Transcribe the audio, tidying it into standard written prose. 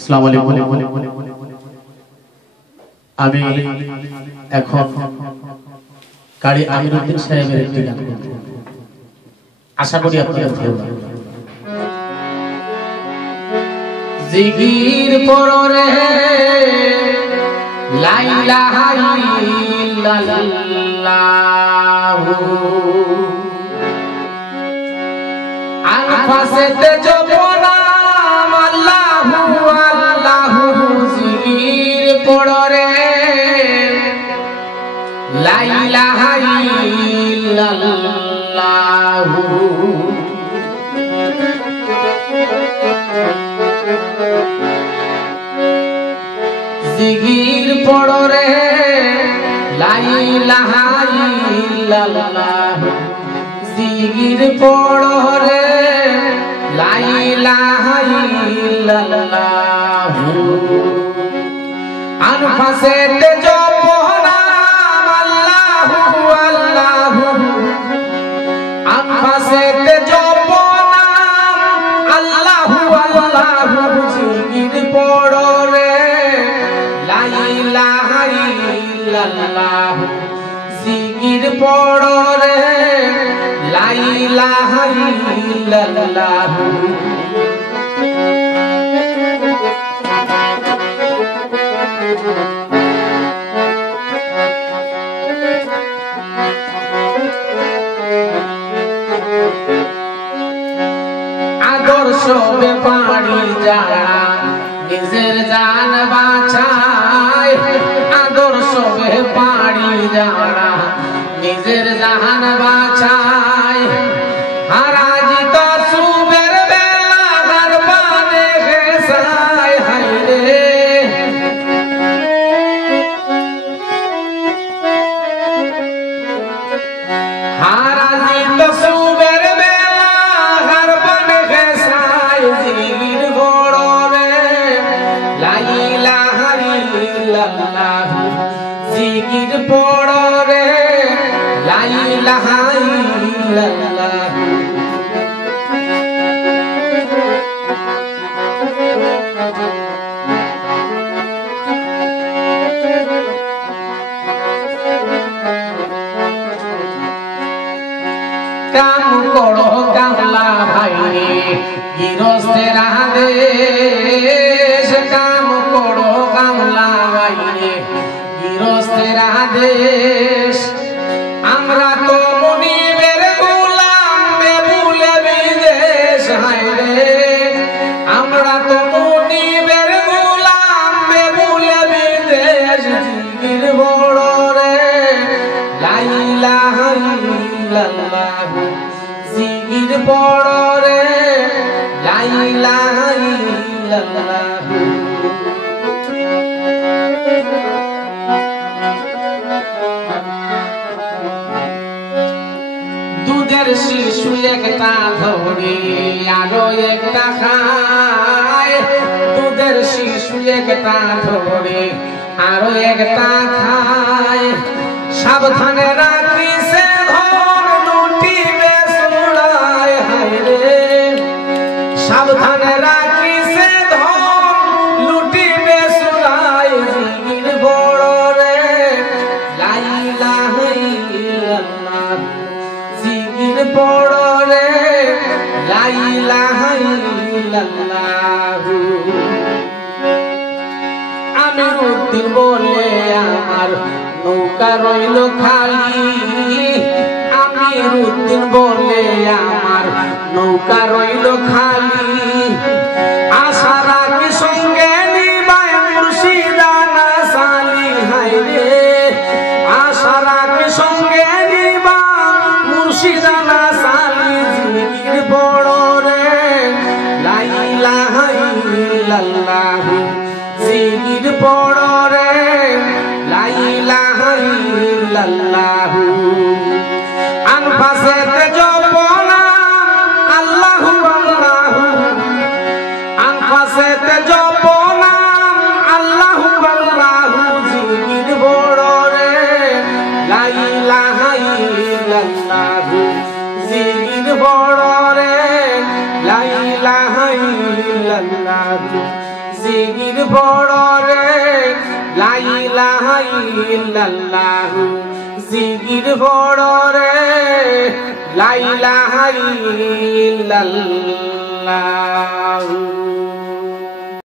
আসসালামু আলাইকুম। আমি এখন কারি আমিরউদ্দিন সাহেবের একটি গান গাইব। আশা করি আপনারা ভালো লাগবে। জিগির পড়রে লা ইলাহা ইল্লাল্লাহ আনফাসেতে জপনাম আল্লাহু আল্লাহু জিগির পড়রে লা ইলাহা ইল্লাল্লাহ জিগির পড়রে লা ইলাহা ইল্লাল্লাহ জিগির পড়রে লা ইলাহা ইল্লাল্লাহ আনফাসেতে জপনাম আল্লাহু আল্লাহু আনফাসেতে জপনাম আল্লাহু আল্লাহু জিগির পড়রে লা ইলাহা ইল্লাল্লাহ জিগির পড়রে লা ইলাহা ইল্লাল্লাহ আদর্শ বেপারি যারা নিজের জান বাঁচায় আদর্শ বেপারি যারা নিজের জান বাঁচায় হারাজিত সুবের বেলা ঘর পানে গেছায় হায়রে হারাজিত সুবের বেলা ঘর পানে গেছায় জিগির গড়রে লা ইলাহা ইল্লাল্লাহ জিগির পড়রে লা ইলাহা ইল্লাল্লাহ কাম করো কামলা ভাইরে গৃহস্থের আদেশ কাম করো কামলা ভাইরে গৃহস্থের আদেশ আমরা তো মুনিবের গোলাম বেবুলে বিদেশ হায়রে আমরা তো মুনিবের গোলাম বেবুলে বিদেশ জিগির বড়রে লা ইলাহা ইল্লাল্লাহ জিগির বড়রে লা ইলাহা ইল্লাল্লাহ দুধের শিশু একটা ধরে আরো একটা খায় দুধের শিশু একটা ধরে আরো একটা খায় সাবধানে রাখিছে ধর লুটিবে সুড়ায় হায়রে সাবধানে রাখিছে ধর লুটিবে সুড়ায় জিগির বড়রে লা ইলাহা ইল্লাল্লাহ জিগির পড়রে লা ইলাহা ইল্লাল্লাহ আমিরউদ্দিন বলে আমার নৌকা রইল খালি আমিরউদ্দিন বলে আমার নৌকা রইল খালি আশা রাখি সঙ্গে নিবাই মুর্শিদানা সালি হায়রে আশা রাখি সঙ্গে নিবা মুর্শিদানা সালি জিগির বড়রে লা ইলাহা ইল্লাল্লাহ জিগির পড়রে লা ইলাহা ইল্লাল্লাহ আনফাসেতে জপনাম আল্লাহু আল্লাহু আনফাসেতে জপনাম আল্লাহু আল্লাহু জিগির বড়রে লা ইলাহা ইল্লাল্লাহ জিগির বড়রে লা ইলাহা ইল্লাল্লাহ জিগির বড় রে লা ইলাহা ইল্লাল্লাহ জিগির বড় রে লা ইলাহা ইল্লাল্লাহ